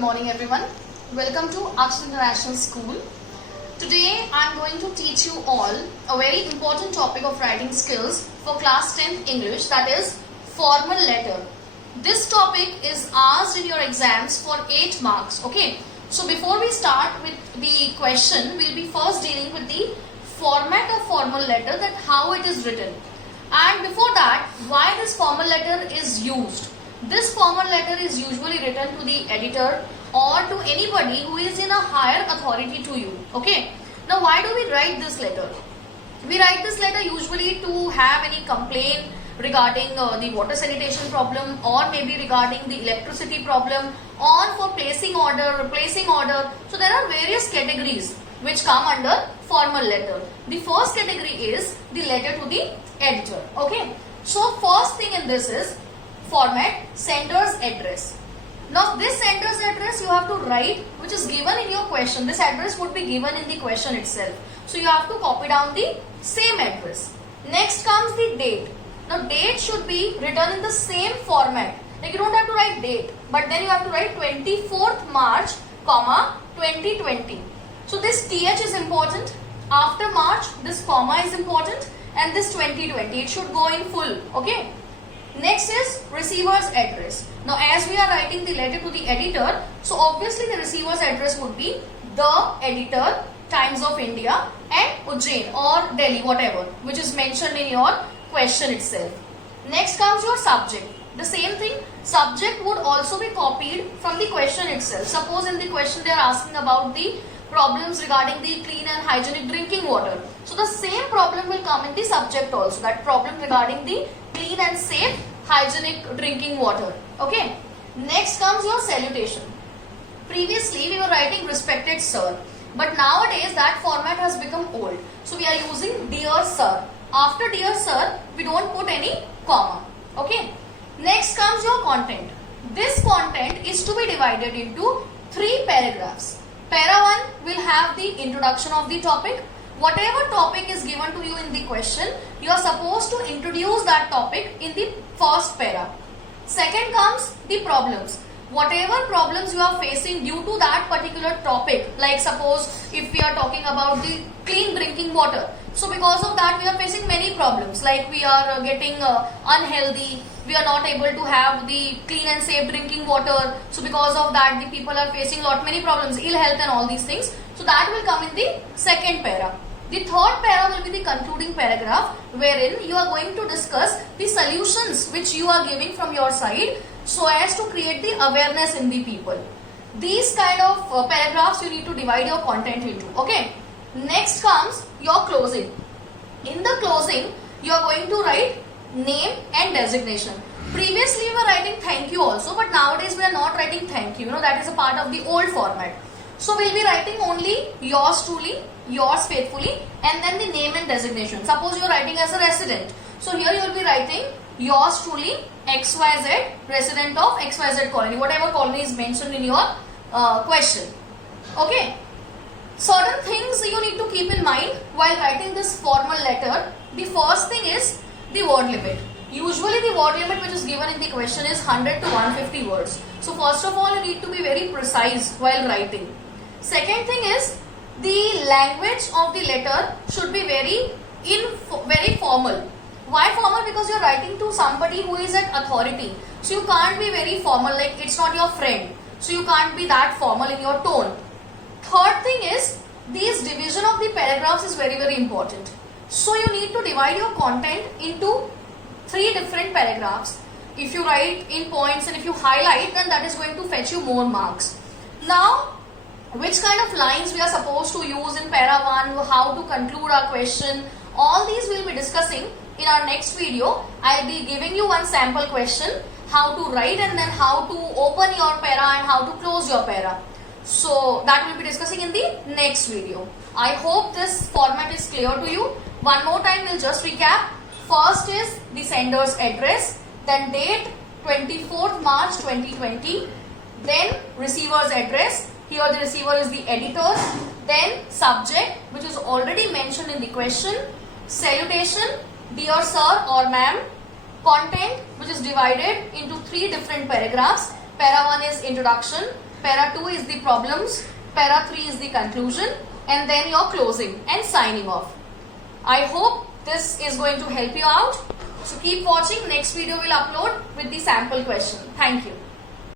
Good morning everyone. Welcome to Akshar International School. Today I am going to teach you all a very important topic of writing skills for class 10th English, that is formal letter. This topic is asked in your exams for 8 marks. Okay. So before we start with the question, we will be first dealing with the format of formal letter, that how it is written. And before that, why this formal letter is used. This formal letter is usually written to the editor or to anybody who is in a higher authority to you. Okay. Now why do we write this letter? We write this letter usually to have any complaint regarding the water sanitation problem, or maybe regarding the electricity problem, or for placing order, replacing order. So there are various categories which come under formal letter. The first category is the letter to the editor. Okay. So first thing in this is format sender's address. Now this sender's address you have to write, which is given in your question. This address would be given in the question itself. So you have to copy down the same address. Next comes the date. Now date should be written in the same format. Like you don't have to write date, but then you have to write 24th March, comma 2020. So this TH is important. After March, this comma is important, and this 2020, it should go in full. Okay. Next is receiver's address. Now as we are writing the letter to the editor, so obviously the receiver's address would be the editor, Times of India, and Ujjain or Delhi, whatever, which is mentioned in your question itself. Next comes your subject. The same thing, subject would also be copied from the question itself. Suppose in the question they are asking about the problems regarding the clean and hygienic drinking water. So the same problem will come in the subject also, that problem regarding the clean and safe hygienic drinking water. Okay. Next comes your salutation. Previously we were writing respected sir, but nowadays that format has become old. So we are using dear sir. After dear sir, we don't put any comma. Okay. Next comes your content. This content is to be divided into 3 paragraphs. Para 1 will have the introduction of the topic. Whatever topic is given to you in the question, you are supposed to introduce that topic in the first para. Second comes the problems. Whatever problems you are facing due to that particular topic, like suppose if we are talking about the clean drinking water. So because of that we are facing many problems, like we are getting unhealthy, we are not able to have the clean and safe drinking water. So because of that the people are facing many problems, ill health and all these things. So that will come in the second para. The third para will be the concluding paragraph, wherein you are going to discuss the solutions which you are giving from your side so as to create the awareness in the people. These kind of paragraphs you need to divide your content into. Okay. Next comes your closing. In the closing, you are going to write name and designation. Previously we were writing thank you also, but nowadays we are not writing thank you. That is a part of the old format. So we will be writing only yours truly, yours faithfully, and then the name and designation. Suppose you are writing as a resident. So here you will be writing yours truly, XYZ, resident of XYZ colony, whatever colony is mentioned in your question. Okay. Certain things you need to keep in mind while writing this formal letter. The first thing is the word limit. Usually the word limit which is given in the question is 100 to 150 words. So first of all you need to be very precise while writing. Second thing is the language of the letter should be very formal. Why formal? Because you are writing to somebody who is at authority. So you can't be very formal, like it's not your friend. So you can't be that formal in your tone. Third thing is, this division of the paragraphs is very important. So you need to divide your content into 3 different paragraphs. If you write in points and if you highlight, then that is going to fetch you more marks. Now, which kind of lines we are supposed to use in para 1, how to conclude our question, all these we will be discussing in our next video. I will be giving you one sample question, how to write and then how to open your para and how to close your para. So that we will be discussing in the next video. I hope this format is clear to you. One more time we will just recap. First is the sender's address, then date 24th March 2020, then receiver's address. Here the receiver is the editor, then subject which is already mentioned in the question, salutation, dear sir or ma'am, content which is divided into 3 different paragraphs, Para 1 is introduction, para 2 is the problems, para 3 is the conclusion, and then your closing and signing off. I hope this is going to help you out. So keep watching. Next video will upload with the sample question. Thank you.